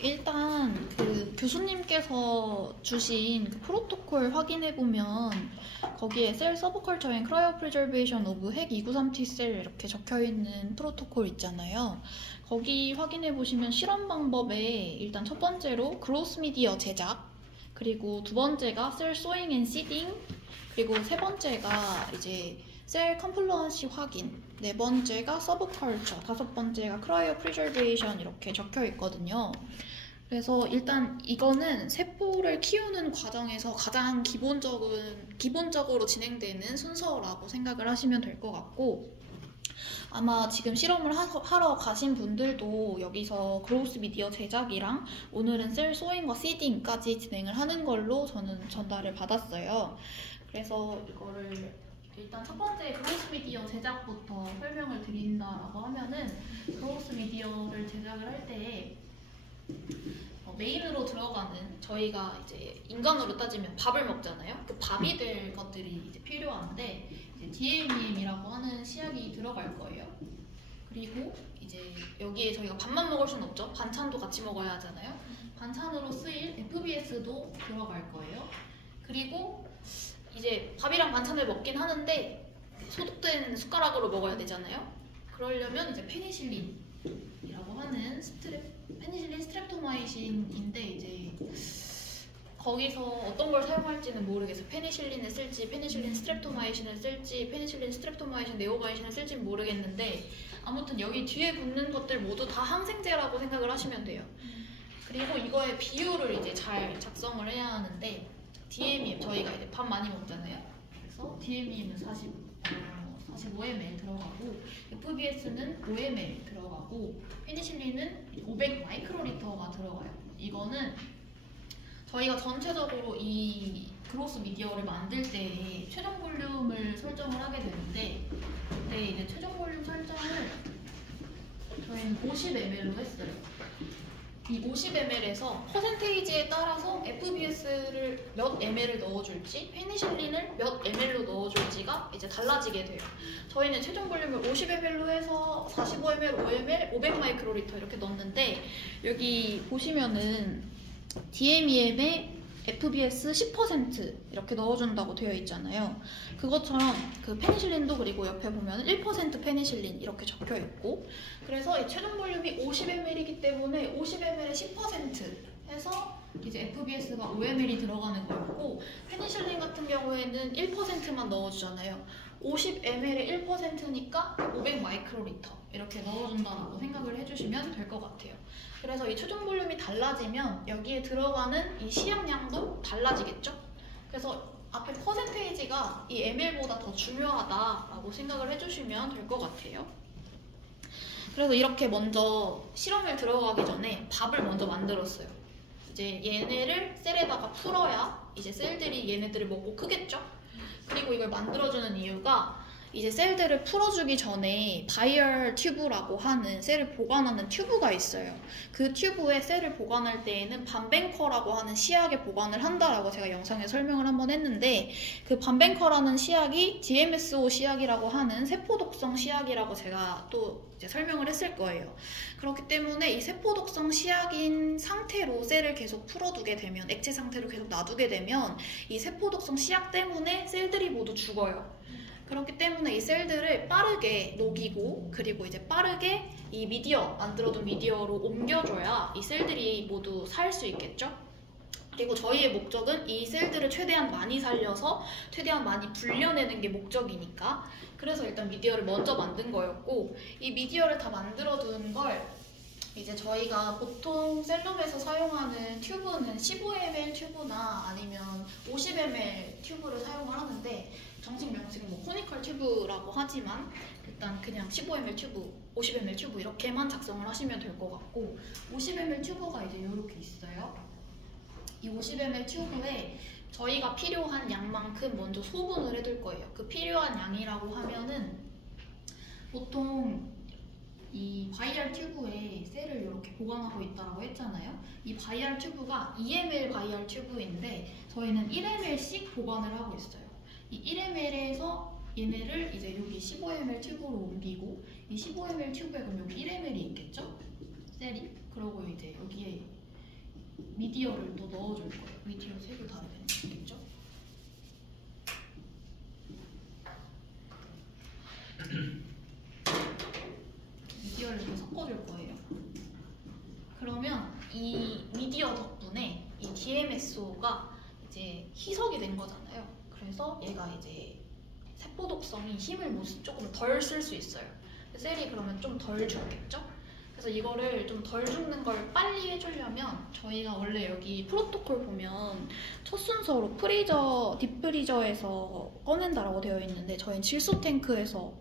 일단 그 교수님께서 주신 그 프로토콜 확인해보면 거기에 셀 서브컬처 앤 크라이오 프리저베이션 오브 핵 293T 셀 이렇게 적혀있는 프로토콜 있잖아요. 거기 확인해보시면 실험 방법에 일단 첫 번째로 그로스 미디어 제작, 그리고 두 번째가 셀 소잉 앤 시딩, 그리고 세 번째가 이제 셀 컴플루언시 확인, 네 번째가 서브컬처, 다섯 번째가 크라이오 프리저베이션 이렇게 적혀 있거든요. 그래서 일단 이거는 세포를 키우는 과정에서 가장 기본적으로 진행되는 순서라고 생각을 하시면 될 것 같고, 아마 지금 실험을 하러 가신 분들도 여기서 그로스 미디어 제작이랑 오늘은 셀 소잉과 시딩까지 진행을 하는 걸로 저는 전달을 받았어요. 그래서 이거를 일단 첫 번째 그로스 미디어 제작부터 설명을 드린다라고 하면은, 그로스 미디어를 제작을 할 때 메인으로 들어가는, 저희가 이제 인간으로 따지면 밥을 먹잖아요. 그 밥이 될 것들이 이제 필요한데, 이제 DMEM이라고 하는 시약이 들어갈 거예요. 그리고 이제 여기에 저희가 밥만 먹을 수는 없죠. 반찬도 같이 먹어야 하잖아요. 반찬으로 쓰일 FBS도 들어갈 거예요. 그리고 이제 밥이랑 반찬을 먹긴 하는데 소독된 숟가락으로 먹어야 되잖아요. 그러려면 이제 페니실린이라고 하는 페니실린 스트랩토마이신인데, 이제 거기서 어떤 걸 사용할지는 모르겠어요. 페니실린을 쓸지, 페니실린 스트랩토마이신을 쓸지, 페니실린 스트랩토마이신 네오바이신을 쓸지 모르겠는데, 아무튼 여기 뒤에 붙는 것들 모두 다 항생제라고 생각을 하시면 돼요. 그리고 이거의 비율을 이제 잘 작성을 해야 하는데, DMEM, 저희가 이제 밥 많이 먹잖아요. 그래서 DMEM은 45ml 들어가고, FBS는 5ml 들어가고, 페니실린은 500 마이크로리터가 들어가요. 이거는 저희가 전체적으로 이 그로스 미디어를 만들 때 최종 볼륨을 설정을 하게 되는데, 그때 이제 최종 볼륨 설정을 저희는 50ml로 했어요. 이 50ml에서 퍼센테이지에 따라서 FBS를 몇 ml을 넣어줄지, 페니실린을 몇 ml로 넣어줄지가 이제 달라지게 돼요. 저희는 최종 볼륨을 50ml로 해서 45ml, 5ml, 500 마이크로리터 이렇게 넣었는데, 여기 보시면은 DMEM에 FBS 10% 이렇게 넣어준다고 되어 있잖아요. 그것처럼 그 페니실린도, 그리고 옆에 보면 1% 페니실린 이렇게 적혀 있고, 그래서 이 최종 볼륨이 50ml이기 때문에 50ml에 10% 해서 이제 FBS가 5ml이 들어가는 거였고, 페니실린 같은 경우에는 1%만 넣어주잖아요. 50ml에 1%니까 500 마이크로리터 이렇게 넣어준다고 생각을 해주시면 될 것 같아요. 그래서 이 최종 볼륨이 달라지면 여기에 들어가는 이 시약량도 달라지겠죠? 그래서 앞에 퍼센테이지가 이 ml보다 더 중요하다라고 생각을 해주시면 될 것 같아요. 그래서 이렇게 먼저 실험을 들어가기 전에 밥을 먼저 만들었어요. 이제 얘네를 셀에다가 풀어야 이제 셀들이 얘네들을 먹고 크겠죠? 그리고 이걸 만들어주는 이유가, 이제 셀들을 풀어주기 전에 바이얼 튜브라고 하는 셀을 보관하는 튜브가 있어요. 그 튜브에 셀을 보관할 때에는 반뱅커라고 하는 시약에 보관을 한다라고 제가 영상에 설명을 한번 했는데, 그 반뱅커라는 시약이 DMSO 시약이라고 하는 세포독성 시약이라고 제가 또 이제 설명을 했을 거예요. 그렇기 때문에 이 세포독성 시약인 상태로 셀을 계속 풀어두게 되면, 액체 상태로 계속 놔두게 되면 이 세포독성 시약 때문에 셀들이 모두 죽어요. 그렇기 때문에 이 셀들을 빠르게 녹이고, 그리고 이제 빠르게 이 만들어둔 미디어로 옮겨줘야 이 셀들이 모두 살 수 있겠죠? 그리고 저희의 목적은 이 셀들을 최대한 많이 살려서 최대한 많이 불려내는 게 목적이니까, 그래서 일단 미디어를 먼저 만든 거였고, 이 미디어를 다 만들어둔 걸 이제 저희가 보통 셀럽에서 사용하는 튜브는 15ml 튜브나 아니면 50ml 튜브를 사용을 하는데, 정식 명칭은 뭐 코니컬 튜브라고 하지만 일단 그냥 15ml 튜브, 50ml 튜브 이렇게만 작성을 하시면 될 것 같고, 50ml 튜브가 이제 이렇게 있어요. 이 50ml 튜브에 저희가 필요한 양만큼 먼저 소분을 해둘 거예요. 그 필요한 양이라고 하면은, 보통 이 바이알 튜브에 셀을 이렇게 보관하고 있다고 했잖아요. 이 바이알 튜브가 2ml 바이알 튜브인데 저희는 1ml씩 보관을 하고 있어요. 이 1ml에서 얘네를 이제 여기 15ml 튜브로 옮기고, 이 15ml 튜브에 그럼 여기 1ml이 있겠죠? 셀이. 그러고 이제 여기에 미디어를 또 넣어줄 거예요. 미디어 색을 다르게 되겠죠? 미디어를 이렇게 섞어줄 거예요. 그러면 이 미디어 덕분에 이 DMSO가 이제 희석이 된 거잖아요. 그래서 얘가 이제 세포 독성이 힘을 조금 덜 쓸 수 있어요. 셀이 그러면 좀 덜 죽겠죠? 그래서 이거를 좀 덜 죽는 걸 빨리 해주려면 저희가 원래 여기 프로토콜 보면 첫 순서로 딥프리저에서 꺼낸다라고 되어 있는데 저희는 질소 탱크에서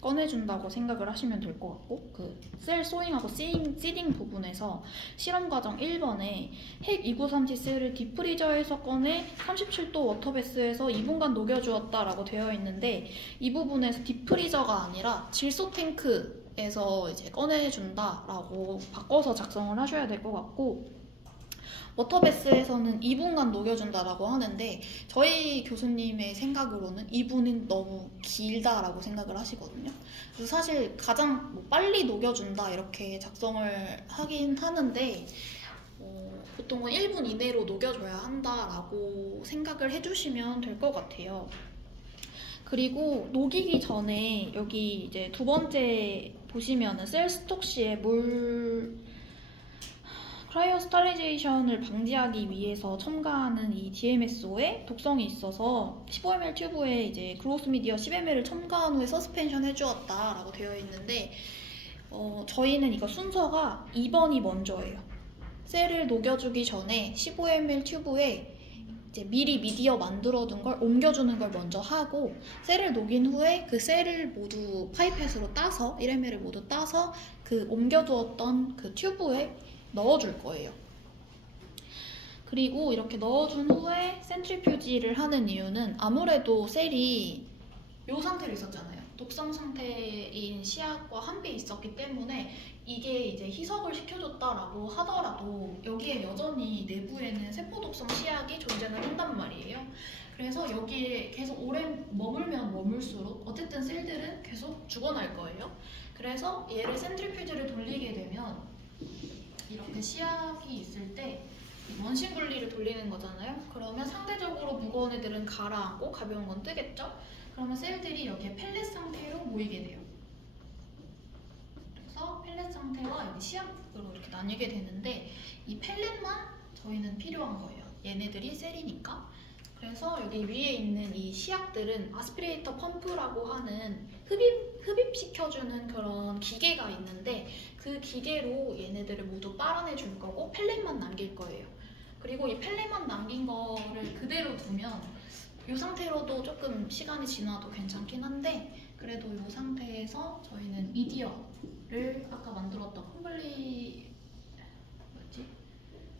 꺼내준다고 생각을 하시면 될 것 같고 그 셀 소잉하고 시딩 부분에서 실험 과정 1번에 핵 293T 셀을 딥프리저에서 꺼내 37도 워터베스에서 2분간 녹여주었다라고 되어 있는데 이 부분에서 딥프리저가 아니라 질소 탱크에서 이제 꺼내준다라고 바꿔서 작성을 하셔야 될 것 같고 워터베스에서는 2분간 녹여준다라고 하는데 저희 교수님의 생각으로는 2분은 너무 길다라고 생각을 하시거든요. 그래서 사실 가장 빨리 녹여준다 이렇게 작성을 하긴 하는데 보통은 1분 이내로 녹여줘야 한다라고 생각을 해주시면 될 것 같아요. 그리고 녹이기 전에 여기 이제 두 번째 보시면은 셀 스톡 시에 크라이오스타리제이션을 방지하기 위해서 첨가하는 이 DMSO에 독성이 있어서 15ml 튜브에 이제 그로스 미디어 10ml를 첨가한 후에 서스펜션 해주었다라고 되어 있는데 저희는 이거 순서가 2번이 먼저예요. 셀을 녹여주기 전에 15ml 튜브에 이제 미리 미디어 만들어둔 걸 옮겨주는 걸 먼저 하고 셀을 녹인 후에 그 셀을 모두 파이펫으로 따서 1ml를 모두 따서 그 옮겨두었던 그 튜브에 넣어줄 거예요. 그리고 이렇게 넣어준 후에 센트리퓨지를 하는 이유는 아무래도 셀이 이 상태로 있었잖아요. 독성 상태인 시약과 함께 있었기 때문에 이게 이제 희석을 시켜줬다라고 하더라도 여기에 여전히 내부에는 세포 독성 시약이 존재를 한단 말이에요. 그래서 여기에 계속 오래 머물면 머물수록 어쨌든 셀들은 계속 죽어날 거예요. 그래서 얘를 센트리퓨지를 돌리게 되면 이렇게 시약이 있을 때 원심 분리를 돌리는 거잖아요. 그러면 상대적으로 무거운 애들은 가라앉고 가벼운 건 뜨겠죠? 그러면 셀들이 여기에 펠렛 상태로 모이게 돼요. 그래서 펠렛 상태와 여기 시약으로 이렇게 나뉘게 되는데 이 펠렛만 저희는 필요한 거예요. 얘네들이 셀이니까. 그래서 여기 위에 있는 이 시약들은 아스피레이터 펌프라고 하는 흡입시켜주는 그런 기계가 있는데 그 기계로 얘네들을 모두 빨아내 줄 거고 펠렛만 남길 거예요. 그리고 이 펠렛만 남긴 거를 그대로 두면 이 상태로도 조금 시간이 지나도 괜찮긴 한데 그래도 이 상태에서 저희는 미디어를 아까 만들었던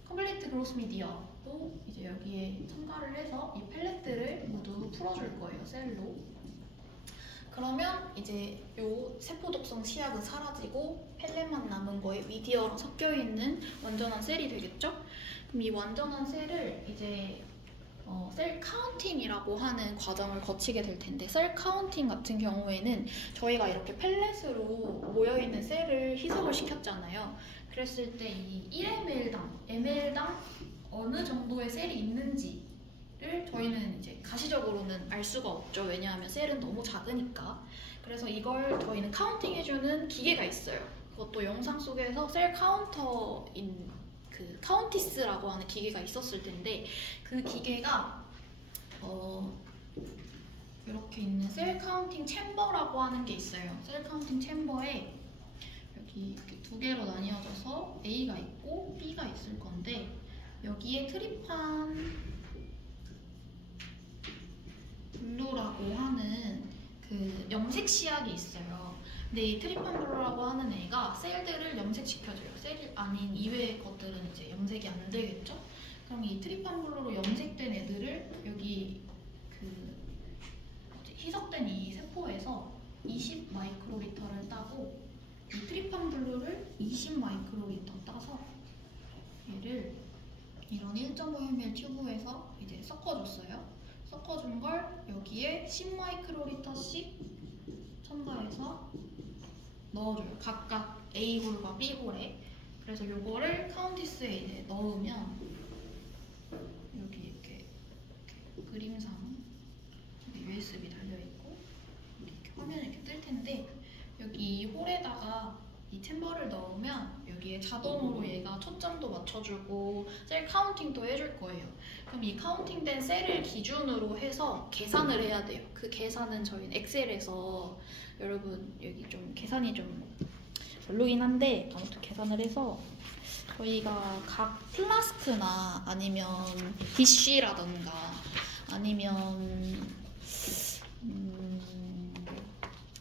컴플리트 그로스 미디어도 이제 여기에 첨가를 해서 이 펠렛들을 모두 풀어줄 거예요, 셀로. 그러면 이제 요 세포 독성 시약은 사라지고 펠렛만 남은 거에 미디어랑 섞여 있는 완전한 셀이 되겠죠? 그럼 이 완전한 셀을 이제 셀 카운팅이라고 하는 과정을 거치게 될 텐데 셀 카운팅 같은 경우에는 저희가 이렇게 펠렛으로 모여있는 셀을 희석을 시켰잖아요. 그랬을 때 이 1ml당 어느 정도의 셀이 있는지를 저희는 이제 가시적으로는 알 수가 없죠. 왜냐하면 셀은 너무 작으니까. 그래서 이걸 저희는 카운팅해주는 기계가 있어요. 그것도 영상 속에서 셀 카운터인 그 카운티스라고 하는 기계가 있었을 텐데 그 기계가 이렇게 있는 셀 카운팅 챔버라고 하는 게 있어요. 셀 카운팅 챔버에 여기 이렇게 두 개로 나뉘어져서 A가 있고 B가 있을 건데 여기에 트리판 블루라고 하는 그 염색 시약이 있어요. 근데 이 트리판 블루라고 하는 애가 셀들을 염색시켜줘요. 셀 아닌 이외의 것들은 이제 염색이 안 되겠죠? 그럼 이 트리판 블루로 염색된 애들을 여기 그 희석된 이 세포에서 20 마이크로리터를 따고 이 트리판 블루를 20 마이크로리터 따서 얘를 이런 1.5ml 튜브에서 이제 섞어줬어요. 섞어준 걸 여기에 10 마이크로리터씩 첨가해서 넣어줘요. 각각 A홀과 B홀에. 그래서 요거를 카운티스에 이제 넣으면 여기 이렇게 그림상 여기 USB 달려있고 이렇게 화면에 이렇게 뜰 텐데 여기 이 홀에다가 이 챔버를 넣으면 여기에 자동으로 얘가 초점도 맞춰주고 셀 카운팅도 해줄 거예요. 그럼 이 카운팅된 셀을 기준으로 해서 계산을 해야 돼요. 그 계산은 저희는 엑셀에서 여러분 여기 좀 계산이 좀 별로긴 한데 아무튼 계산을 해서 저희가 각 플라스크나 아니면 디쉬라던가 아니면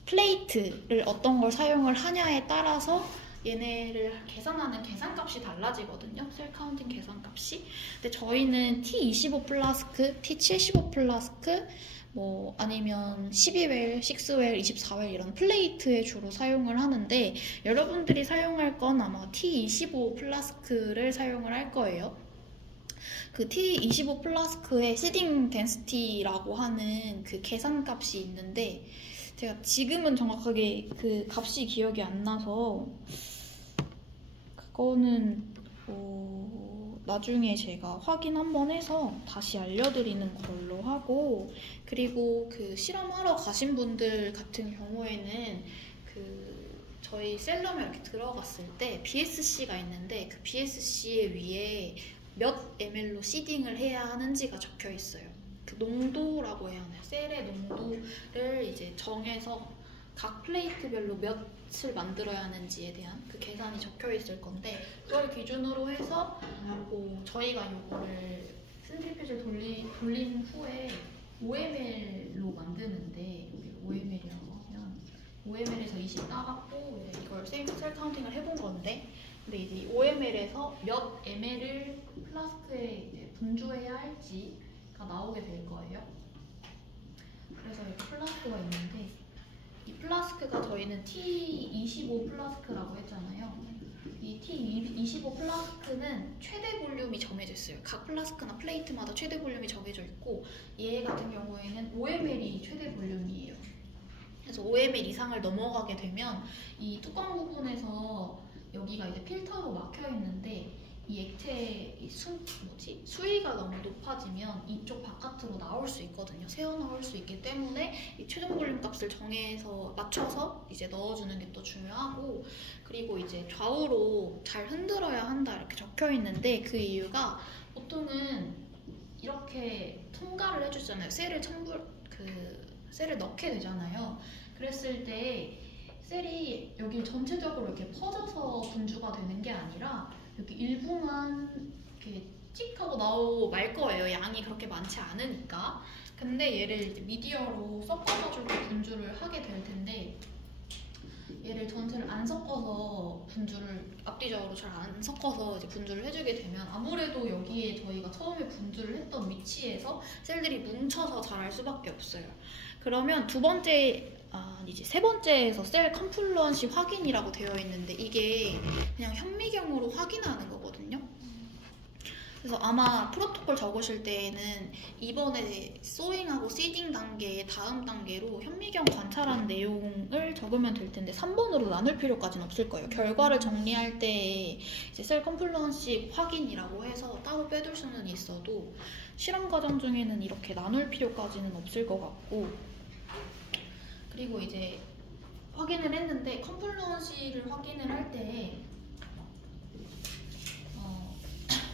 플레이트를 어떤 걸 사용을 하냐에 따라서 얘네를 계산하는 계산값이 달라지거든요. 셀 카운팅 계산값이. 근데 저희는 T25 플라스크, T75 플라스크, 뭐 아니면 12웰, 6웰, 24웰 이런 플레이트에 주로 사용을 하는데 여러분들이 사용할 건 아마 T25 플라스크를 사용을 할 거예요. 그 T25 플라스크의 시딩 덴시티라고 하는 그 계산값이 있는데 제가 지금은 정확하게 그 값이 기억이 안 나서 그거는 나중에 제가 확인 한번 해서 다시 알려드리는 걸로 하고 그리고 그 실험하러 가신 분들 같은 경우에는 그 저희 셀럼에 이렇게 들어갔을 때 BSC가 있는데 그 BSC 위에 몇 ml로 시딩을 해야 하는지가 적혀 있어요. 그 농도라고 해야 하나요? 셀의 농도를 이제 정해서 각 플레이트별로 몇을 만들어야 하는지에 대한 그 계산이 적혀 있을 건데 그걸 기준으로 해서 저희가 이거를 센트리퓨즈 돌린 후에 5ml로 만드는데 5ml이라고 하면 5ml에서 20 따갖고 이걸 셀 카운팅을 해본 건데 근데 이제 5ml에서 몇 ml을 플라스크에 이제 분주해야 할지가 나오게 될 거예요. 그래서 이렇게 플라스크가 있는데 이 플라스크가 저희는 T25 플라스크라고 했잖아요. 이 T25 플라스크는 최대 볼륨이 정해져 있어요. 각 플라스크나 플레이트마다 최대 볼륨이 정해져 있고 얘 같은 경우에는 5ml이 최대 볼륨이에요. 그래서 5ml 이상을 넘어가게 되면 이 뚜껑 부분에서 여기가 이제 필터로 막혀 있는데 이 액체 수위가 너무 높아지면 이쪽 바깥으로 나올 수 있거든요. 새어 나올 수 있기 때문에 이 최종 볼륨 값을 정해서 맞춰서 이제 넣어주는 게 또 중요하고 그리고 이제 좌우로 잘 흔들어야 한다 이렇게 적혀 있는데 그 이유가 보통은 이렇게 통과를 해주잖아요. 셀을 넣게 되잖아요. 그랬을 때 셀이 여기 전체적으로 이렇게 퍼져서 분주가 되는 게 아니라 여기 일부만 이렇게 찍 하고 나오고 말 거예요. 양이 그렇게 많지 않으니까. 근데 얘를 이제 미디어로 섞어가지고 분주를 하게 될 텐데 얘를 전체를 안 섞어서 앞뒤적으로 잘 안 섞어서 이제 분주를 해주게 되면 아무래도 여기에 저희가 처음에 분주를 했던 위치에서 셀들이 뭉쳐서 자랄 수밖에 없어요. 그러면 이제 세 번째에서 셀 컴플루언시 확인이라고 되어 있는데 이게 그냥 현미경으로 확인하는 거거든요. 그래서 아마 프로토콜 적으실 때에는 이번에 소잉하고 시딩 단계의 다음 단계로 현미경 관찰한 내용을 적으면 될 텐데 3번으로 나눌 필요까지는 없을 거예요. 결과를 정리할 때 이제 셀 컴플루언시 확인이라고 해서 따로 빼둘 수는 있어도 실험 과정 중에는 이렇게 나눌 필요까지는 없을 것 같고 그리고 이제 확인을 했는데 컴플루언시를 확인을 할 때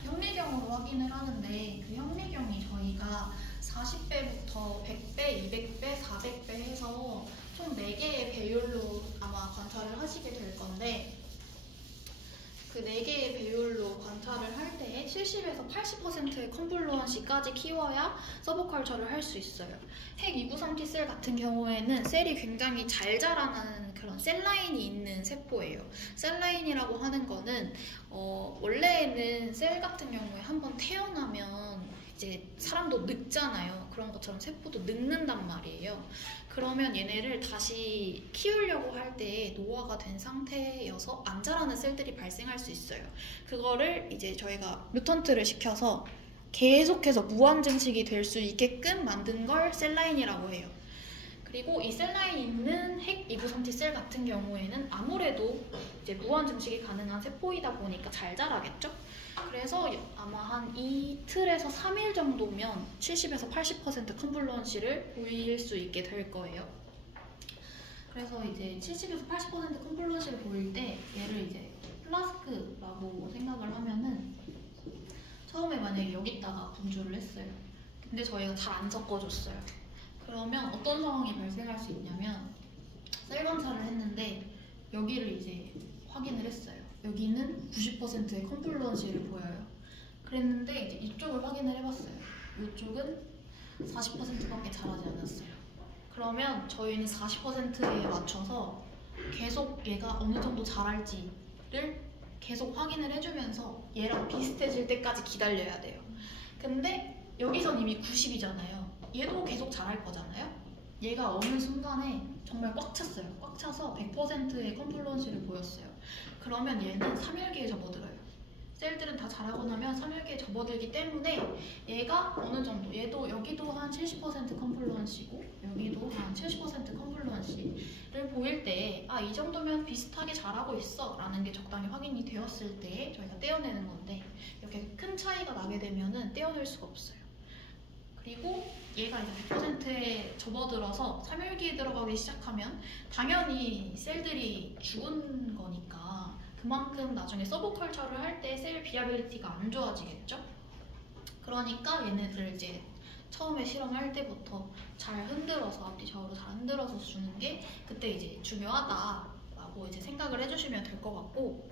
현미경으로 확인을 하는데 그 현미경이 저희가 40배부터 100배, 200배, 400배 해서 총 4개의 배율로 아마 관찰을 하시게 될 건데 그 4개의 배율로 관찰을 할 때 70에서 80%의 컴플루언시까지 키워야 서브컬처를 할 수 있어요. 핵 293T 셀 같은 경우에는 셀이 굉장히 잘 자라는 그런 셀라인이 있는 세포예요. 셀라인이라고 하는 거는 원래는 셀 같은 경우에 한번 태어나면 이제 사람도 늙잖아요. 그런 것처럼 세포도 늙는단 말이에요. 그러면 얘네를 다시 키우려고 할 때 노화가 된 상태여서 안 자라는 셀들이 발생할 수 있어요. 그거를 이제 저희가 뮤턴트를 시켜서 계속해서 무한 증식이 될 수 있게끔 만든 걸 셀라인이라고 해요. 그리고 이 셀 라인이 있는 핵 2937 셀 같은 경우에는 아무래도 이제 무한 증식이 가능한 세포이다 보니까 잘 자라겠죠? 그래서 아마 한 이틀에서 3일 정도면 70에서 80% 컨플루언시를 보일 수 있게 될 거예요. 그래서 이제 70에서 80% 컨플루언시를 보일 때 얘를 이제 플라스크라고 생각을 하면은 처음에 만약에 여기다가 분주를 했어요. 근데 저희가 잘 안 섞어줬어요. 그러면 어떤 상황이 발생할 수 있냐면 셀 관찰을 했는데 여기를 이제 확인을 했어요. 여기는 90%의 컨플루언시를 보여요. 그랬는데 이제 이쪽을 확인을 해봤어요. 이쪽은 40%밖에 자라지 않았어요. 그러면 저희는 40%에 맞춰서 계속 얘가 어느 정도 자랄지를 계속 확인을 해주면서 얘랑 비슷해질 때까지 기다려야 돼요. 근데 여기선 이미 90이잖아요. 얘도 계속 자랄 거잖아요. 얘가 어느 순간에 정말 꽉 찼어요. 꽉 차서 100%의 컨플루언시를 보였어요. 그러면 얘는 3일기에 접어들어요. 셀들은 다 자라고 나면 3일기에 접어들기 때문에 얘가 어느 정도, 얘도 여기도 한 70% 컨플루언시고 여기도 한 70% 컨플루언시를 보일 때 아, 이 정도면 비슷하게 자라고 있어 라는 게 적당히 확인이 되었을 때 저희가 떼어내는 건데 이렇게 큰 차이가 나게 되면은 떼어낼 수가 없어요. 그리고 얘가 이제 100%에 접어들어서 3일기에 들어가기 시작하면 당연히 셀들이 죽은 거니까 그만큼 나중에 서브컬처를 할 때 셀 비아빌리티가 안 좋아지겠죠? 그러니까 얘네들 이제 처음에 실험할 때부터 잘 흔들어서 앞뒤 좌우로 잘 흔들어서 주는 게 그때 이제 중요하다라고 이제 생각을 해주시면 될 것 같고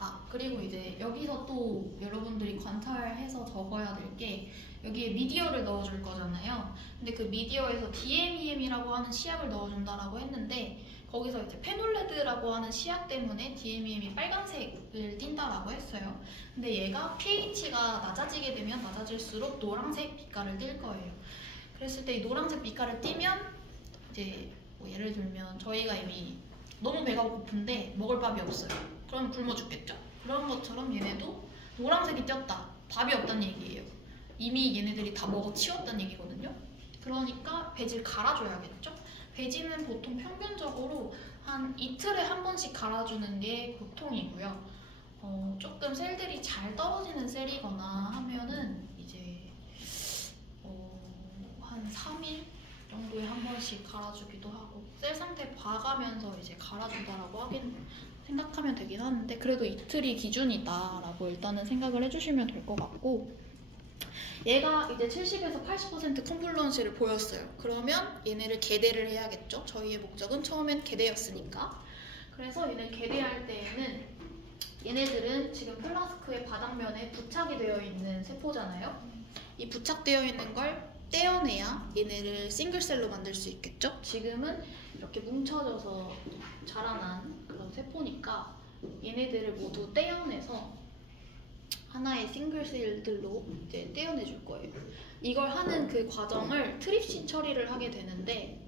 아 그리고 이제 여기서 또 여러분들이 관찰해서 적어야 될 게 여기에 미디어를 넣어줄 거잖아요. 근데 그 미디어에서 DMEM이라고 하는 시약을 넣어준다라고 했는데 거기서 이제 페놀레드라고 하는 시약 때문에 DMEM이 빨간색을 띈다라고 했어요. 근데 얘가 pH가 낮아지게 되면 낮아질수록 노란색 빛깔을 띌 거예요. 그랬을 때 이 노란색 빛깔을 띠면 이제 뭐 예를 들면 저희가 이미 너무 배가 고픈데 먹을 밥이 없어요. 그럼 굶어 죽겠죠. 그런 것처럼 얘네도 노란색이 띄었다. 밥이 없다는 얘기예요. 이미 얘네들이 다 먹어 치웠다는 얘기거든요. 그러니까 배지를 갈아줘야겠죠. 배지는 보통 평균적으로 한 이틀에 한 번씩 갈아주는 게 보통이고요. 조금 셀들이 잘 떨어지는 셀이거나 하면은 이제 한 3일 정도에 한 번씩 갈아주기도 하고 셀 상태 봐가면서 이제 갈아준다라고 생각하면 되긴 하는데 그래도 이틀이 기준이다라고 일단은 생각을 해주시면 될 것 같고 얘가 이제 70에서 80% 컨플루언시를 보였어요. 그러면 얘네를 계대를 해야겠죠. 저희의 목적은 처음엔 계대였으니까. 그래서 얘네 계대할 때에는 얘네들은 지금 플라스크의 바닥면에 부착이 되어 있는 세포잖아요. 이 부착되어 있는 걸 떼어내야 얘네를 싱글셀로 만들 수 있겠죠. 지금은 이렇게 뭉쳐져서 자라난 그런 세포니까 얘네들을 모두 떼어내서 하나의 싱글셀들로 이제 떼어내줄 거예요. 이걸 하는 그 과정을 트립신 처리를 하게 되는데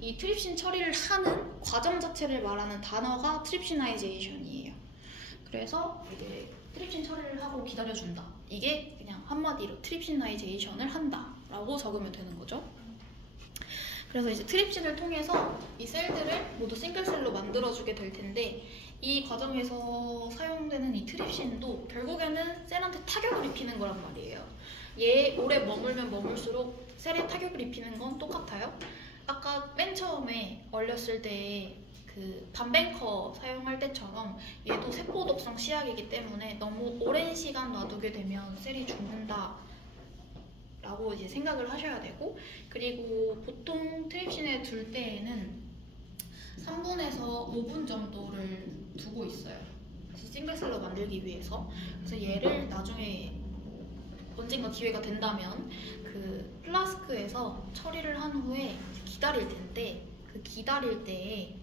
이 트립신 처리를 하는 과정 자체를 말하는 단어가 트립시나이제이션이에요. 그래서 이제 트립신 처리를 하고 기다려준다. 이게 그냥 한마디로 트립시나이제이션을 한다 라고 적으면 되는 거죠. 그래서 이제 트립신을 통해서 이 셀들을 모두 싱글셀로 만들어주게 될 텐데 이 과정에서 사용되는 이 트립신도 결국에는 셀한테 타격을 입히는 거란 말이에요. 얘 오래 머물면 머물수록 셀에 타격을 입히는 건 똑같아요. 아까 맨 처음에 얼렸을 때 그 반뱅커 사용할 때처럼 얘도 세포 독성 시약이기 때문에 너무 오랜 시간 놔두게 되면 셀이 죽는다 라고 이제 생각을 하셔야 되고 그리고 보통 트립신에 둘 때에는 3분에서 5분 정도를 두고 있어요. 싱글셀로 만들기 위해서. 그래서 얘를 나중에 언젠가 기회가 된다면 그 플라스크에서 처리를 한 후에 기다릴 텐데 그 기다릴 때에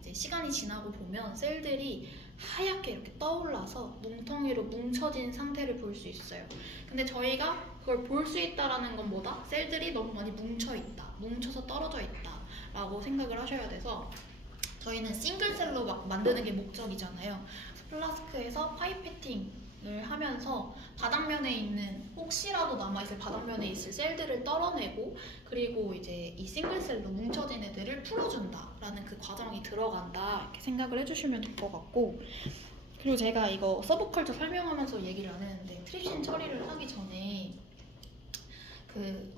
이제 시간이 지나고 보면 셀들이 하얗게 이렇게 떠올라서 뭉텅이로 뭉쳐진 상태를 볼 수 있어요. 근데 저희가 그걸 볼 수 있다라는 건 뭐다? 셀들이 너무 많이 뭉쳐있다, 뭉쳐서 떨어져 있다 라고 생각을 하셔야 돼서 저희는 싱글셀로 막 만드는 게 목적이잖아요. 플라스크에서 파이페팅이 워싱을 하면서 바닥면에 있는 혹시라도 남아있을 바닥면에 있을 셀들을 떨어내고 그리고 이제 이 싱글셀로 뭉쳐진 애들을 풀어준다라는 그 과정이 들어간다 이렇게 생각을 해주시면 될 것 같고 그리고 제가 이거 서브컬처 설명하면서 얘기를 안 했는데 트립신 처리를 하기 전에 그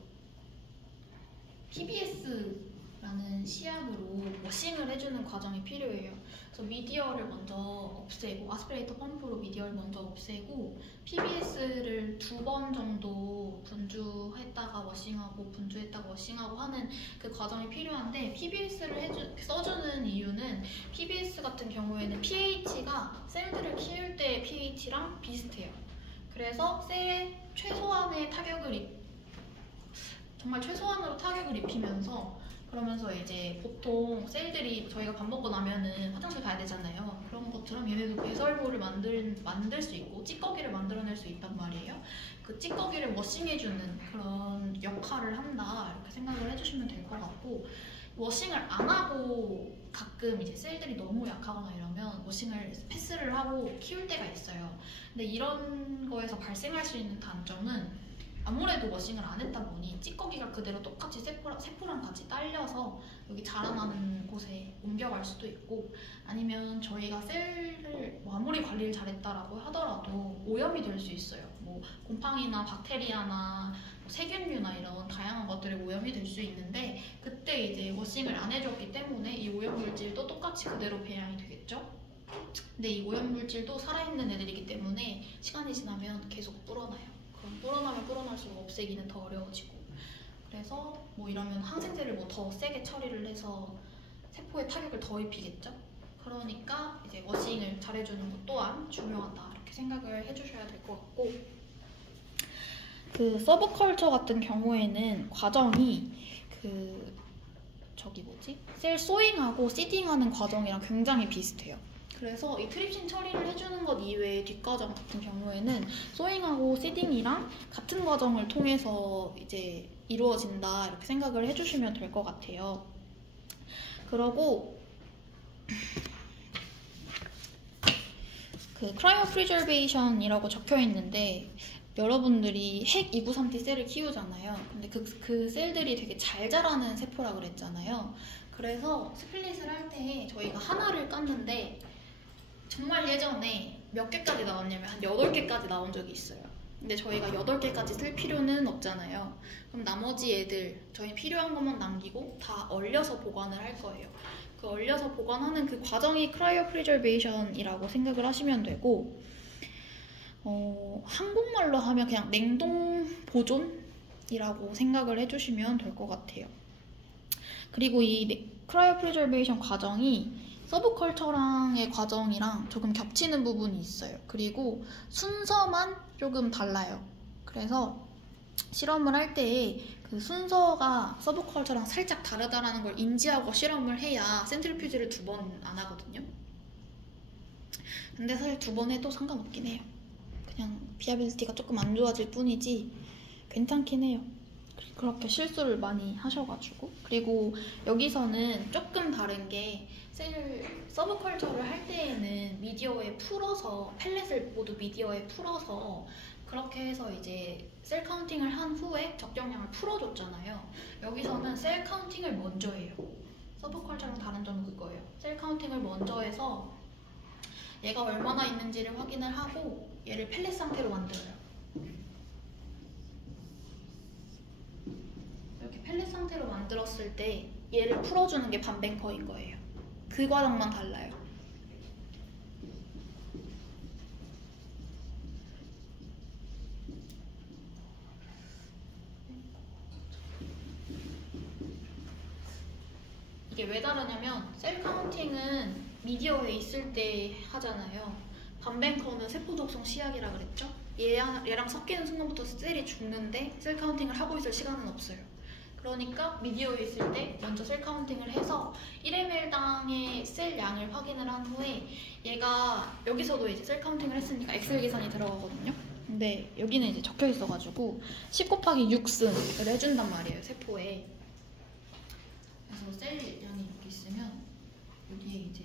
PBS라는 시약으로 워싱을 해주는 과정이 필요해요. 그래서 미디어를 먼저 없애고 아스피레이터 펌프로 미디어를 먼저 없애고 PBS를 2번 정도 분주했다가 워싱하고 분주했다가 워싱하고 하는 그 과정이 필요한데 PBS를 써주는 이유는 PBS 같은 경우에는 pH가 셀들을 키울 때의 pH랑 비슷해요. 그래서 셀에 최소한의 정말 최소한으로 타격을 입히면서 그러면서 이제 보통 셀들이 저희가 밥 먹고 나면은 화장실 가야 되잖아요. 그런 것처럼 얘네도 배설물을 만들 수 있고 찌꺼기를 만들어낼 수 있단 말이에요. 그 찌꺼기를 워싱해주는 그런 역할을 한다 이렇게 생각을 해주시면 될 것 같고 워싱을 안 하고 가끔 이제 셀들이 너무 약하거나 이러면 워싱을 패스를 하고 키울 때가 있어요. 근데 이런 거에서 발생할 수 있는 단점은 아무래도 워싱을 안 했다 보니 찌꺼기가 그대로 똑같이 세포랑 같이 딸려서 여기 자라나는 곳에 옮겨갈 수도 있고 아니면 저희가 셀을 아무리 관리를 잘했다라고 하더라도 오염이 될 수 있어요. 뭐 곰팡이나 박테리아나 세균류나 이런 다양한 것들이 오염이 될 수 있는데 그때 이제 워싱을 안 해줬기 때문에 이 오염물질도 똑같이 그대로 배양이 되겠죠. 근데 이 오염물질도 살아있는 애들이기 때문에 시간이 지나면 계속 불어나요. 그럼 불어나면 불어날수록 없애기는 더 어려워지고 그래서 뭐 이러면 항생제를 뭐 더 세게 처리를 해서 세포에 타격을 더 입히겠죠. 그러니까 이제 워싱을 잘해주는 것 또한 중요하다 이렇게 생각을 해주셔야 될 것 같고 그 서브컬처 같은 경우에는 과정이 셀 소잉하고 시딩하는 과정이랑 굉장히 비슷해요. 그래서 이 트립신 처리를 해주는 것 이외의 뒷과정 같은 경우에는 소잉하고 시딩이랑 같은 과정을 통해서 이제 이루어진다 이렇게 생각을 해주시면 될 것 같아요. 그러고 그 크라이오 프리저베이션이라고 적혀 있는데 여러분들이 핵 293T 셀을 키우잖아요. 근데 그 셀들이 되게 잘 자라는 세포라 그랬잖아요. 그래서 스플릿을 할 때 저희가 하나를 깠는데 정말 예전에 몇 개까지 나왔냐면 한 8개까지 나온 적이 있어요. 근데 저희가 8개까지 쓸 필요는 없잖아요. 그럼 나머지 애들 저희 필요한 것만 남기고 다 얼려서 보관을 할 거예요. 그 얼려서 보관하는 그 과정이 크라이오 프리저베이션이라고 생각을 하시면 되고 한국말로 하면 그냥 냉동 보존이라고 생각을 해주시면 될 것 같아요. 그리고 이 크라이오 프리저베이션 과정이 서브컬처랑의 과정이랑 조금 겹치는 부분이 있어요. 그리고 순서만 조금 달라요. 그래서 실험을 할 때 그 순서가 서브컬처랑 살짝 다르다는 걸 인지하고 실험을 해야 센트리퓨즈를 2번 안 하거든요. 근데 사실 2번 해도 상관없긴 해요. 그냥 비아빌리티가 조금 안 좋아질 뿐이지 괜찮긴 해요. 그렇게 실수를 많이 하셔가지고 그리고 여기서는 조금 다른 게 서브컬처를 할 때에는 미디어에 풀어서 펠렛을 모두 미디어에 풀어서 그렇게 해서 이제 셀 카운팅을 한 후에 적정량을 풀어줬잖아요. 여기서는 셀 카운팅을 먼저 해요. 서브컬처랑 다른 점은 그거예요. 셀 카운팅을 먼저 해서 얘가 얼마나 있는지를 확인을 하고 얘를 펠렛 상태로 만들어요. 이렇게 펠렛 상태로 만들었을 때 얘를 풀어주는 게 반뱅커인 거예요. 그 과정만 달라요. 이게 왜 다르냐면 셀 카운팅은 미디어에 있을 때 하잖아요. 반뱅커는 세포 독성 시약이라 그랬죠? 얘랑 섞이는 순간부터 셀이 죽는데 셀 카운팅을 하고 있을 시간은 없어요. 그러니까 미디어에 있을 때 먼저 셀 카운팅을 해서 1ml당의 셀 양을 확인을 한 후에 얘가 여기서도 이제 셀 카운팅을 했으니까 엑셀 계산이 들어가거든요. 근데 여기는 이제 적혀 있어가지고 10 곱하기 6승을 해준단 말이에요, 세포에. 그래서 셀 양이 이렇게 있으면 여기에 이제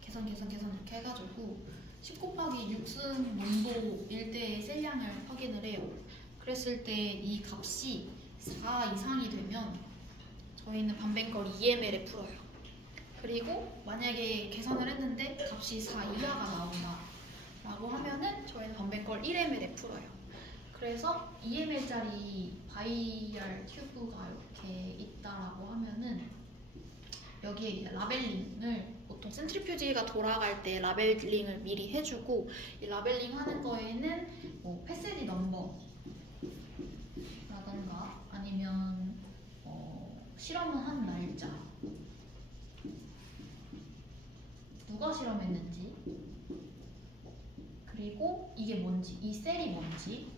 계산 이렇게 해가지고 10 곱하기 6승 농도일 때의 셀량을 확인을 해요. 그랬을 때 이 값이 4 이상이 되면 저희는 반뱅걸 EML에 풀어요. 그리고 만약에 계산을 했는데 값이 4 이하가 나온다 라고 하면은 저희는 반뱅걸 1ml에 풀어요. 그래서 2ml짜리 바이알 튜브가 이렇게 있다라고 하면은 여기에 이제 라벨링을 보통 센트리퓨지가 돌아갈 때 라벨링을 미리 해주고, 이 라벨링 하는 거에는 뭐 패세지 넘버라던가 아니면 실험을 한 날짜, 누가 실험했는지, 그리고 이게 뭔지, 이 셀이 뭔지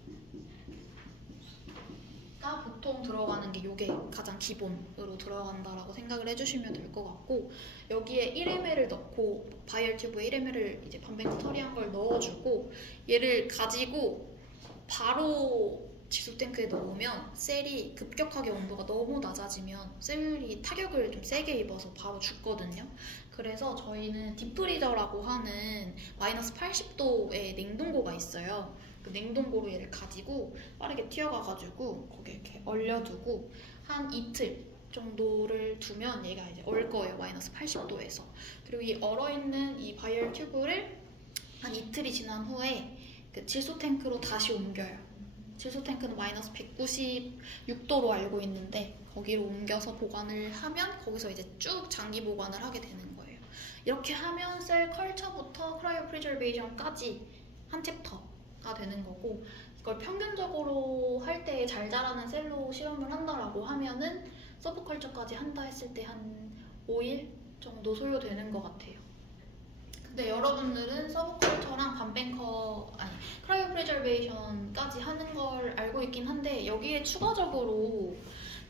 가 보통 들어가는 게 이게 가장 기본으로 들어간다라고 생각을 해주시면 될 것 같고, 여기에 1ml를 넣고 바이얼 튜브에 1ml를 이제 반뱅크 처리한 걸 넣어주고, 얘를 가지고 바로 지수 탱크에 넣으면 셀이 급격하게 온도가 너무 낮아지면 셀이 타격을 좀 세게 입어서 바로 죽거든요. 그래서 저희는 딥프리저라고 하는 마이너스 80도의 냉동고가 있어요. 그 냉동고로 얘를 가지고 빠르게 튀어가가지고 거기에 이렇게 얼려두고 한 이틀 정도를 두면 얘가 이제 얼 거예요. 마이너스 80도에서. 그리고 이 얼어있는 이 바이얼 튜브를 한 이틀이 지난 후에 그 질소 탱크로 다시 옮겨요. 질소 탱크는 마이너스 196도로 알고 있는데 거기로 옮겨서 보관을 하면 거기서 이제 쭉 장기 보관을 하게 되는 거예요. 이렇게 하면 셀 컬처부터 크라이오 프리저베이션까지 한 챕터가 되는 거고, 이걸 평균적으로 할 때 잘 자라는 셀로 실험을 한다라고 하면은 서브컬처까지 한다 했을 때 한 5일 정도 소요되는 것 같아요. 근데 여러분들은 서브컬처랑 크라이오 프리저베이션까지 하는 걸 알고 있긴 한데, 여기에 추가적으로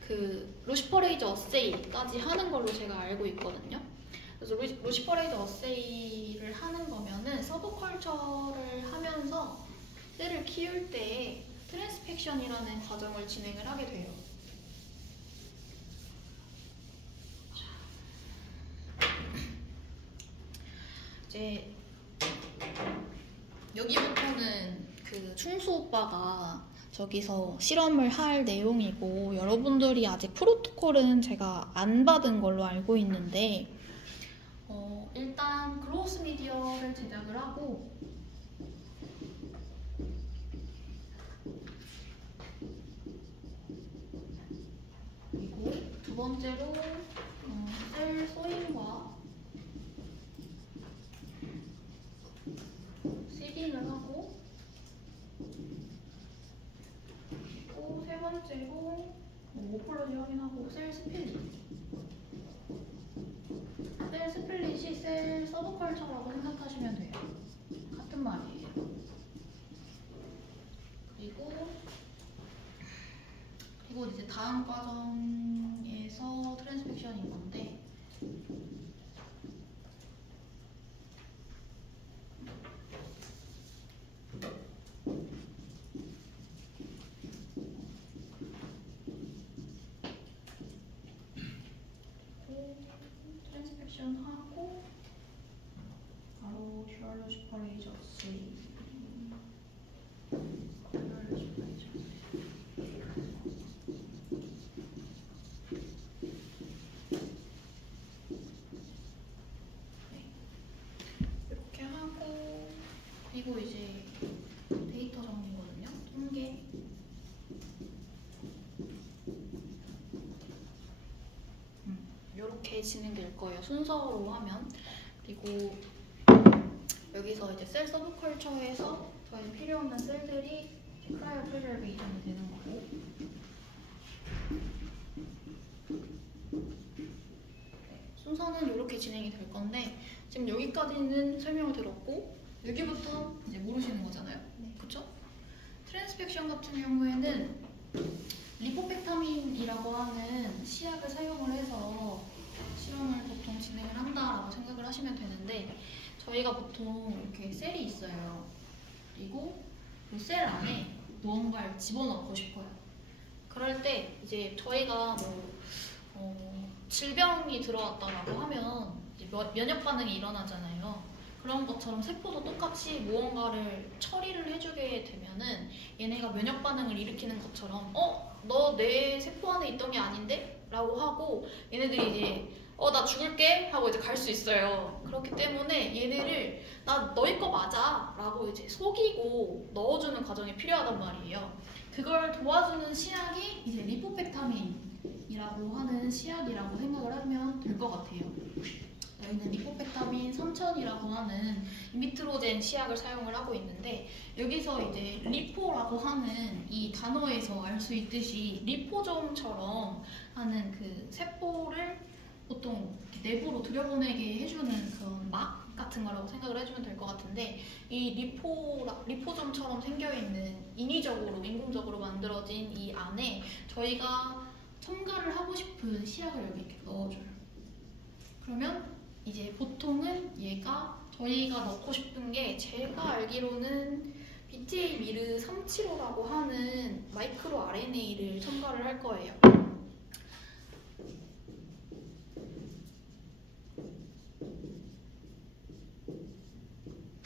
그 루시퍼레이저 어세이까지 하는 걸로 제가 알고 있거든요. 그래서 루시퍼레이저 어세이를 하는 거면은 서브컬처를 하면서 셀을 키울 때 트랜스펙션이라는 과정을 진행을 하게 돼요. 이제 여기부터는 그 충수 오빠가 저기서 실험을 할 내용이고, 여러분들이 아직 프로토콜은 제가 안 받은 걸로 알고 있는데, 일단 그로스 미디어를 제작을 하고, 그리고 두 번째로 셀 소잉과 시딩을 하고, 그리고 세 번째로 모폴로지 확인하고 셀 스플릿. 셀 스플릿이 셀 서브컬처라고 생각하시면 돼요. 같은 말이에요. 그리고 이제 다음 과정에서 트랜스펙션인 건데, 트랜스펙션 하고 바로 슈얼로 슈퍼레이저 어세이, 이렇게 하고, 그리고 이제 데이터 정리거든요. 통계. 이렇게 진행될 거예요. 순서로 하면. 그리고 여기서 이제 셀 서브컬처에서 저희 필요 없는 셀들이 크라이오 프리저베이션이 되는 거고, 순서는 이렇게 진행이 될 건데, 지금 여기까지는 설명을 들었고, 여기부터 이제 모르시는 거잖아요. 그쵸? 트랜스펙션 같은 경우에는 리포펙타민이라고 하는 시약을 사용을 해서 실험을 보통 진행을 한다라고 생각을 하시면 되는데, 저희가 보통 이렇게 셀이 있어요. 그리고 그 셀 안에 무언가를 집어넣고 싶어요. 그럴 때 이제 저희가 질병이 들어왔다라고 하면 이제 면역 반응이 일어나잖아요. 그런 것처럼 세포도 똑같이 무언가를 처리를 해주게 되면은 얘네가 면역 반응을 일으키는 것처럼 너 내 세포 안에 있던 게 아닌데? 라고 하고 얘네들이 이제 나 죽을게 하고 이제 갈 수 있어요. 그렇기 때문에 얘네를 나 너희 거 맞아 라고 이제 속이고 넣어주는 과정이 필요하단 말이에요. 그걸 도와주는 시약이 이제 리포펙타민이라고 하는 시약이라고 생각을 하면 될 것 같아요. 여기는 리포펙타민 3000이라고 하는 인비트로젠 시약을 사용을 하고 있는데, 여기서 이제 리포라고 하는 이 단어에서 알 수 있듯이 리포좀처럼 하는 그 세포를 보통 내부로 들여보내게 해주는 그런 막 같은 거라고 생각을 해주면 될 것 같은데, 이 리포좀처럼 생겨있는 인위적으로 인공적으로 만들어진 이 안에 저희가 첨가를 하고 싶은 시약을 여기 이렇게 넣어줘요. 그러면 이제 보통은 얘가 저희가 넣고 싶은 게, 제가 알기로는 BTA 미르 375라고 하는 마이크로 RNA를 첨가를 할 거예요.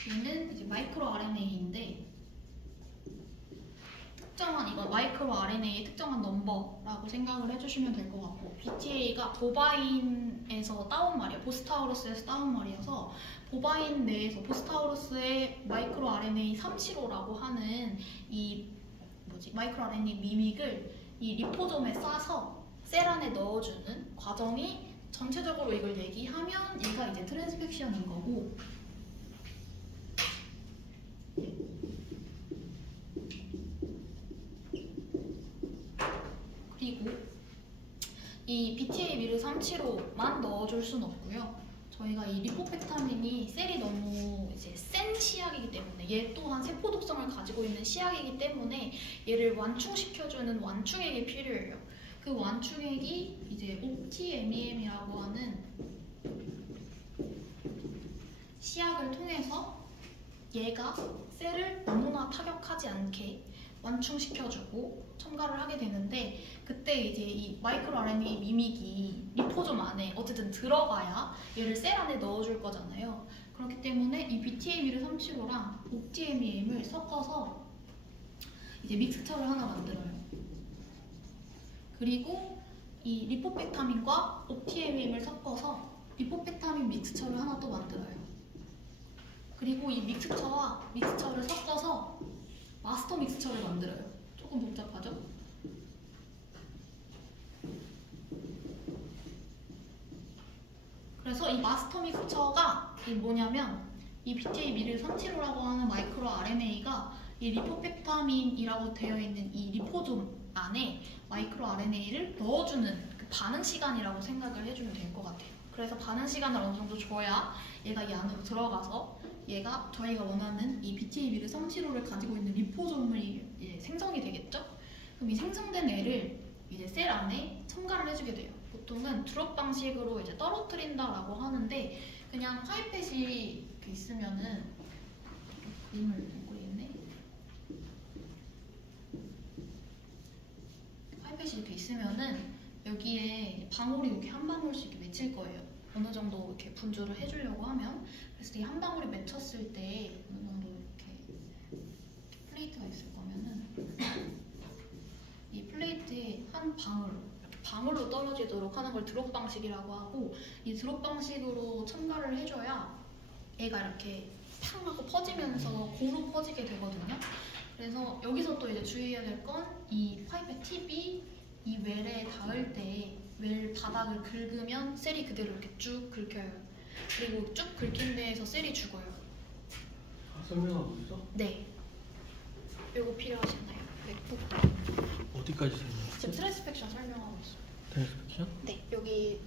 얘는 이제 마이크로 RNA인데 이건 마이크로 RNA의 특정한 넘버라고 생각을 해주시면 될 것 같고, BTA가 보바인에서 따온 말이에요. 보스타우루스에서 따온 말이어서 보바인 내에서 보스타우루스의 마이크로 RNA 375라고 하는 이 마이크로 RNA 미믹을 이 리포좀에 싸서 셀 안에 넣어주는 과정이, 전체적으로 이걸 얘기하면 얘가 이제 트랜스펙션인 거고, 그리고 이 BTA 미르 375만 넣어줄 순 없고요. 저희가 이 리포펙타민이 셀이 너무 이제 센 시약이기 때문에, 얘 또한 세포 독성을 가지고 있는 시약이기 때문에 얘를 완충시켜주는 완충액이 필요해요. 그 완충액이 이제 OptiMEM이라고 하는 시약을 통해서 얘가 셀을 너무나 타격하지 않게 완충시켜주고 첨가를 하게 되는데, 그때 이제 이 마이크로 RNA 미믹이 리포좀 안에 어쨌든 들어가야 얘를 셀 안에 넣어줄 거잖아요. 그렇기 때문에 이 BTA 미르 375랑 OptiMEM을 섞어서 이제 믹스처를 하나 만들어요. 그리고 이 리포펙타민과 OptiMEM을 섞어서 리포펙타민 믹스처를 하나 또 만들어요. 그리고 이 믹스처를 섞어서 마스터 믹스처를 만들어요. 조금 복잡하죠? 그래서 이 마스터 믹스처가 뭐냐면, 이 BTA 미르 375라고 하는 마이크로 RNA가 이 리포펙타민이라고 되어 있는 이 리포좀 안에 마이크로 RNA를 넣어주는 그 반응 시간이라고 생각을 해주면 될 것 같아요. 그래서 반응 시간을 어느 정도 줘야 얘가 이 안으로 들어가서 얘가 저희가 원하는 이 BTA 미르 375를 가지고 있는 리포좀이 생성이 되겠죠? 그럼 이 생성된 애를 이제 셀 안에 첨가를 해주게 돼요. 보통은 드롭 방식으로 이제 떨어뜨린다라고 하는데, 그냥 파이펫이 있으면은, 그림을 못 그리겠네. 파이펫이 이렇게 있으면은 여기에 방울이 이렇게 한 방울씩 이렇게 맺힐 거예요. 어느 정도 이렇게 분주를 해주려고 하면. 그래서 이 한 방울이 맺혔을 때 어느 정도 이렇게 플레이트가 있을 거면은 이 플레이트에 한 방울, 방울로 떨어지도록 하는 걸 드롭 방식이라고 하고, 이 드롭 방식으로 첨가를 해줘야 얘가 이렇게 팡 하고 퍼지면서 고루 퍼지게 되거든요. 그래서 여기서 또 이제 주의해야 될 건, 이 파이펫 팁이 이 웰에 닿을 때 웰 바닥을 긁으면 셀이 그대로 이렇게 쭉 긁혀요. 그리고 쭉 긁힌 데에서 셀이 죽어요. 설명하고 있어? 네. 이거 필요하시나요? 맥북. 어디까지 설명했어? 지금 트랜스펙션 설명하고 있어요. 트랜스펙션? 네, 여기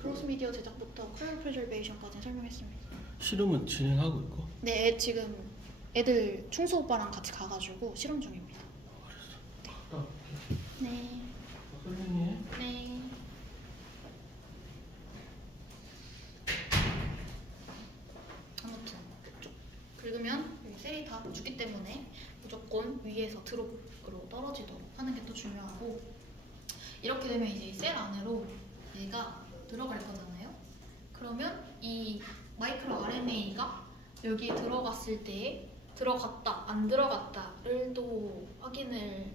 크로스 미디어 제작부터 크라이오 프리저베이션까지 설명했습니다. 실험은 진행하고 있고? 네, 지금 애들 충수 오빠랑 같이 가가지고 실험 중입니다. 알았어. 갔다 올게. 네. 설명해. 네. 아무튼 긁으면 여기 셀이 다 죽기 때문에 무조건 위에서 드롭으로 떨어지도록 하는 게 또 중요하고, 이렇게 되면 이제 셀 안으로 얘가 들어갈 거잖아요. 그러면 이 마이크로 RNA가 여기 들어갔을 때 들어갔다 안 들어갔다를 또 확인을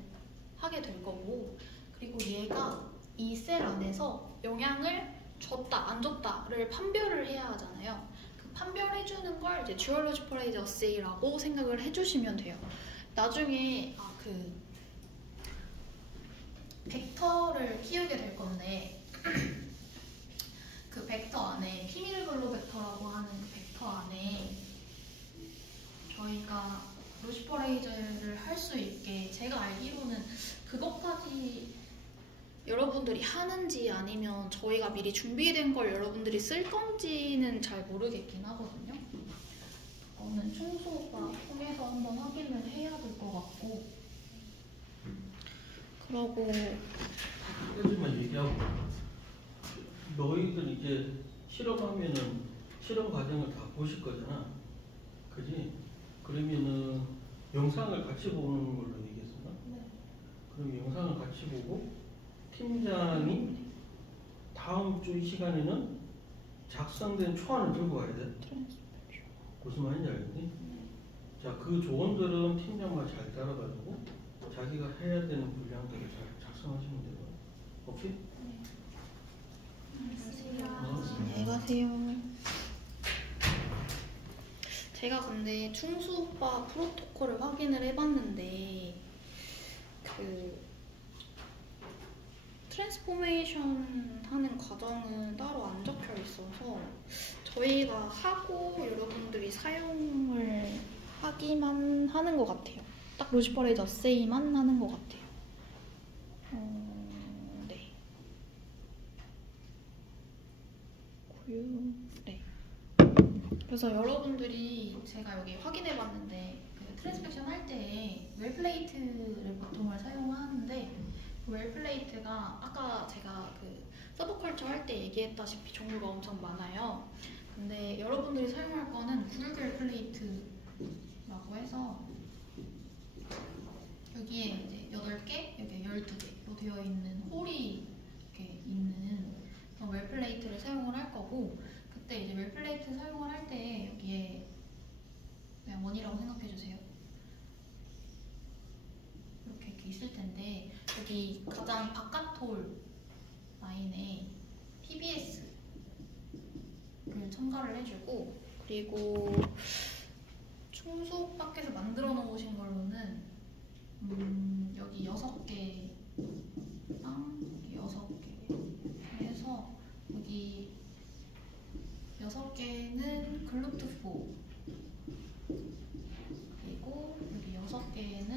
하게 될 거고, 그리고 얘가 이 셀 안에서 영향을 줬다 안 줬다를 판별을 해야 하잖아요. 그 판별해주는 걸 이제 Dual Parade Assay라고 생각을 해주시면 돼요. 나중에 그 벡터를 키우게 될 건데 그 벡터 안에 피밀블로 벡터라고 하는 그 벡터 안에 저희가 로시퍼레이즈를 할 수 있게, 제가 알기로는 그것까지 여러분들이 하는지 아니면 저희가 미리 준비된 걸 여러분들이 쓸 건지는 잘 모르겠긴 하거든요. 그거는 총수오빠 통해서 한번 확인을 해야 될 것 같고, 그러고 까지만 얘기하고, 너희들 이제 실험하면은 실험 과정을 다 보실 거잖아, 그지? 그러면은 영상을 같이 보는 걸로 얘기했었나? 네. 그럼 영상을 같이 보고 팀장이 다음 주 이 시간에는 작성된 초안을 들고 와야 돼. 무슨 말인지 알겠니? 자, 그 조언들은 팀장만 잘 따라가지고 자기가 해야 되는 분량들을 잘 작성하시면 돼요. 오케이? 안녕히 가세요. 제가 근데 충수 오빠 프로토콜을 확인을 해봤는데 그 트랜스포메이션 하는 과정은 따로 안 적혀 있어서 저희가 하고 여러분들이 사용을 하기만 하는 것 같아요. 딱 로시퍼레이즈 어세이만 하는 것 같아요. 네. 네. 그래서 여러분들이 제가 여기 확인해봤는데 그 트랜스펙션 할 때 웰플레이트를 보통을 사용하는데 그 웰플레이트가 아까 제가 그 서브컬처 할 때 얘기했다시피 종류가 엄청 많아요. 근데 여러분들이 사용할 거는 구글 웰플레이트라고 해서 여기에 이제 8개, 여기에 12개로 되어 있는 홀이 이렇게 있는 그런 웰플레이트를 사용을 할 거고, 그때 이제 웰플레이트 사용을 할 때 여기에 그냥 원이라고 생각해 주세요. 이렇게 있을 텐데 여기 가장 바깥 홀 라인에 PBS를 첨가를 해주고, 그리고 충수 밖에서 만들어 놓으신 걸로는 여기 6개랑 여기 6개 해서 여기 6개는 글루트4 그리고 여기 6개는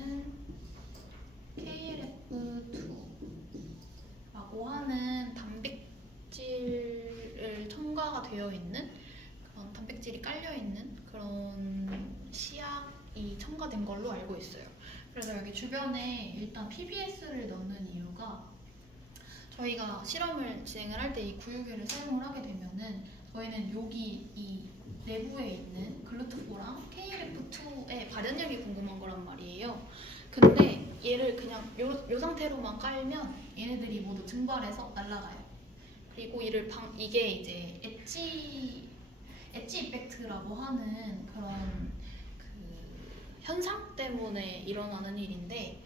KLF2라고 하는 단백질을 첨가가 되어 있는 그런 단백질이 깔려 있는 그런 시약이 첨가된 걸로 알고 있어요. 그래서 여기 주변에 일단 PBS를 넣는 이유가 저희가 실험을 진행을 할 때 이 구유계를 사용을 하게 되면은 저희는 여기 이 내부에 있는 글루트4랑 KLF2의 발현력이 궁금한 거란 말이에요. 근데 얘를 그냥 요 상태로만 깔면 얘네들이 모두 증발해서 날아가요. 그리고 이게 이제 엣지 이펙트라고 하는 그런 그 현상 때문에 일어나는 일인데,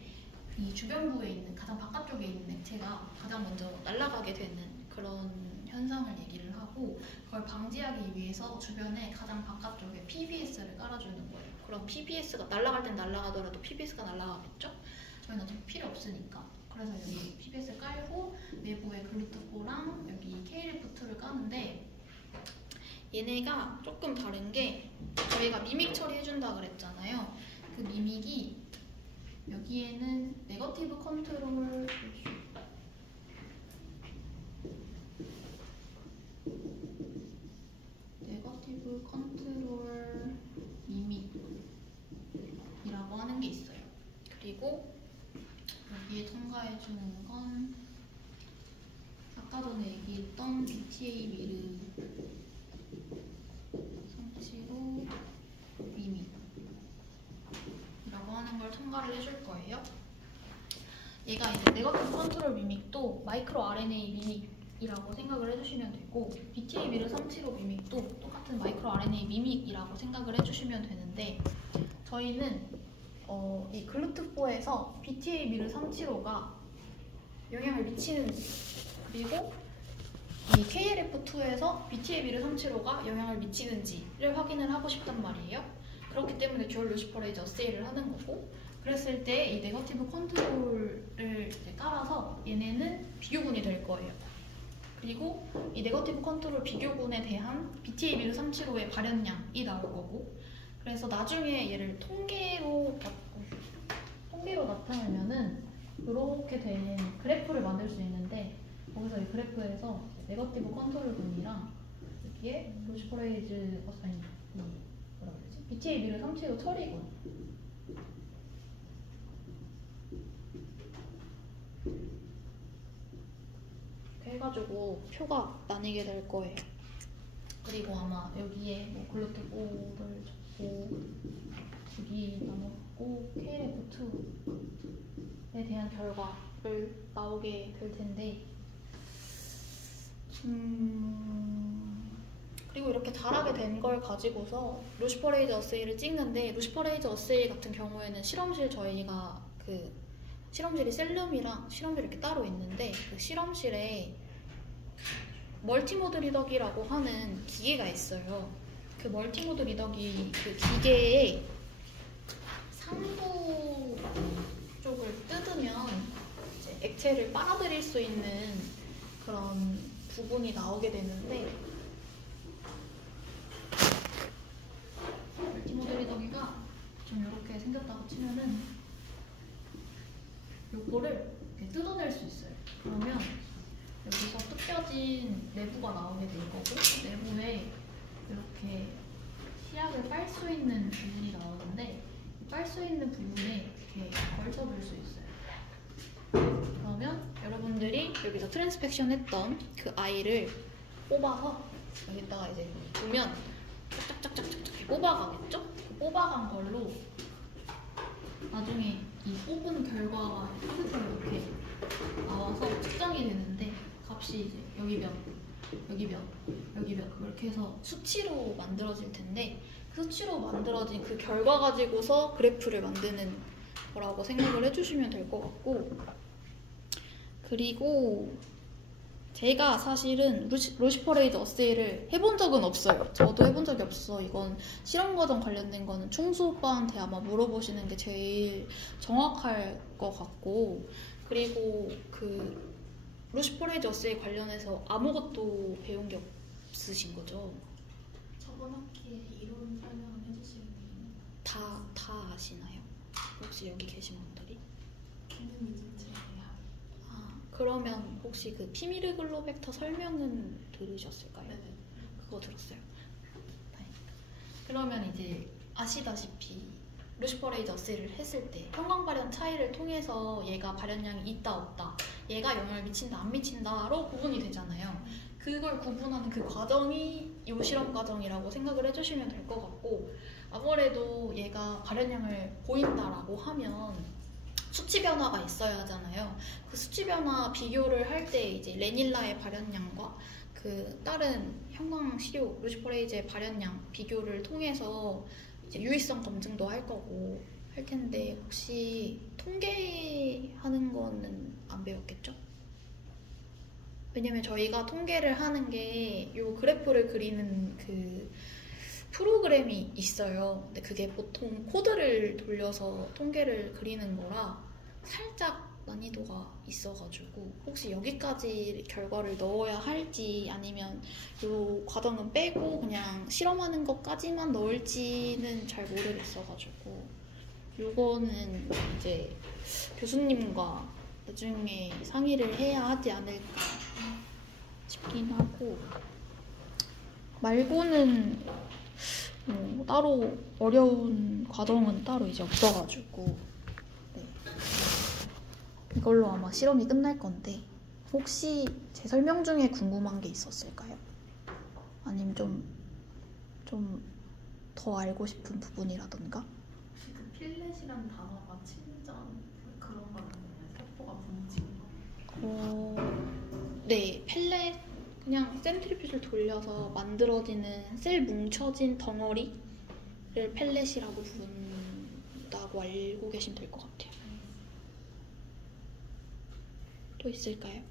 이 주변부에 있는 가장 바깥쪽에 있는 액체가 가장 먼저 날아가게 되는 그런 현상을 얘기를 하고, 그걸 방지하기 위해서 주변에 가장 바깥쪽에 PBS를 깔아주는 거예요. 그럼 PBS가 날아갈 땐 날아가더라도 PBS가 날아가겠죠? 저희는 어차피 필요 없으니까. 그래서 여기 PBS를 깔고 내부에 글루트4랑 여기 KLF2를 까는데, 얘네가 조금 다른 게 저희가 미믹 처리해준다 그랬잖아요. 그 미믹이 여기에는 네거티브 컨트롤 미믹이라고 하는 게 있어요. 그리고 여기에 첨가해주는 건 아까 전에 얘기했던 BTA 미르 375 미믹이라고 하는 걸 첨가를 해줄 거예요. 얘가 이제 네거티브 컨트롤 미믹도 마이크로 RNA 미믹이라고 생각을 해주시면 되고 BTA 미르 375 미믹도 똑같은 마이크로 RNA 미믹이라고 생각을 해주시면 되는데 저희는 이 글루트4에서 BTA 미르 375가 영향을 미치는지 그리고 이 KLF2에서 BTA 미르 375가 영향을 미치는지를 확인을 하고 싶단 말이에요. 그렇기 때문에 듀얼 루시퍼레이즈 어세이를 하는 거고 그랬을 때 이 네거티브 컨트롤을 이제 깔아서 얘네는 비교군이 될 거예요. 그리고 이 네거티브 컨트롤 비교군에 대한 BTA 미르 375의 발현량이 나올 거고 그래서 나중에 얘를 통계로 나타내면은 이렇게 된 그래프를 만들 수 있는데 거기서 이 그래프에서 네거티브 컨트롤군이랑 여기에 루시퍼레이즈 뭐라고 해야 되지? BTA 미르 375 처리군 이렇게 해가지고 표가 나뉘게 될 거예요. 그리고 아마 여기에 뭐 글루트4를 적고 여기 나눠갖고 KLF2에 대한 결과를 나오게 될 텐데 그리고 이렇게 잘하게 된 걸 가지고서 루시퍼레이즈 어세이를 찍는데 루시퍼레이즈 어세이 같은 경우에는 실험실 저희가 그 실험실이 셀룸이랑 실험실이 이렇게 따로 있는데 그 실험실에 멀티모드 리더기라고 하는 기계가 있어요. 그 멀티모드 리더기 그 기계의 상부 쪽을 뜯으면 이제 액체를 빨아들일 수 있는 그런 부분이 나오게 되는데 멀티모드 리더기가 좀 이렇게 생겼다고 치면은 요거를 이렇게 뜯어낼 수 있어요. 그러면 여기서 뜯겨진 내부가 나오게 될 거고 내부에 이렇게 시약을 빨 수 있는 부분이 나오는데 빨 수 있는 부분에 이렇게 걸쳐둘 수 있어요. 그러면 여러분들이 여기서 트랜스펙션 했던 그 아이를 뽑아서 여기다가 이제 보면 짝짝짝짝짝 뽑아가겠죠? 뽑아간 걸로 나중에 이 뽑은 결과가 이렇게 나와서 측정이 되는데 값이 이제 여기 몇, 여기 몇, 여기 몇 이렇게 해서 수치로 만들어질 텐데 그 수치로 만들어진 그 결과 가지고서 그래프를 만드는 거라고 생각을 해주시면 될 것 같고 그리고 제가 사실은 루시퍼레이즈 어세이를 해본 적은 없어요. 저도 해본 적이 없어. 이건 실험과정 관련된 거는 총수 오빠한테 아마 물어보시는 게 제일 정확할 것 같고 그리고 그 루시퍼레이즈 어세이 관련해서 아무것도 배운 게 없으신 거죠? 저번 학기에 이론 설명을 해주시는 분이 다 아시나요? 혹시 여기 계신 분들이? 기능 인증체계학 그러면 혹시 그 피미르글로벡터 설명은 들으셨을까요? 네네. 그거 들었어요. 그러면 이제 아시다시피 루시퍼레이즈 어세이를 했을 때 형광 발현 차이를 통해서 얘가 발현량이 있다 없다 얘가 영향을 미친다 안 미친다로 구분이 되잖아요. 그걸 구분하는 그 과정이 이 실험 과정이라고 생각을 해주시면 될 것 같고 아무래도 얘가 발현량을 보인다라고 하면 수치 변화가 있어야 하잖아요. 그 수치 변화 비교를 할 때 이제 레닐라의 발현량과 그 다른 형광 시료 루시퍼레이즈의 발현량 비교를 통해서 이제 유의성 검증도 할 거고 할 텐데 혹시 통계하는 거는 안 배웠겠죠? 왜냐면 저희가 통계를 하는 게 요 그래프를 그리는 그 프로그램이 있어요. 근데 그게 보통 코드를 돌려서 통계를 그리는 거라 살짝 난이도가 있어가지고 혹시 여기까지 결과를 넣어야 할지 아니면 이 과정은 빼고 그냥 실험하는 것까지만 넣을지는 잘 모르겠어가지고 이거는 이제 교수님과 나중에 상의를 해야 하지 않을까 싶긴 하고 말고는 따로 어려운 과정은 따로 이제 없어가지고 네. 이걸로 아마 실험이 끝날 건데 혹시 제 설명 중에 궁금한 게 있었을까요? 아니면 좀 더 알고 싶은 부분이라던가? 혹시 그 필렛이라는 단어가 침전 그런 거 아니에요? 세포가 뭉친 거? 네, 펠렛 그냥 센트리퓨즈를 돌려서 만들어지는 셀 뭉쳐진 덩어리를 펠렛이라고 부른다고 알고 계시면 될 것 같아요. 또 있을까요?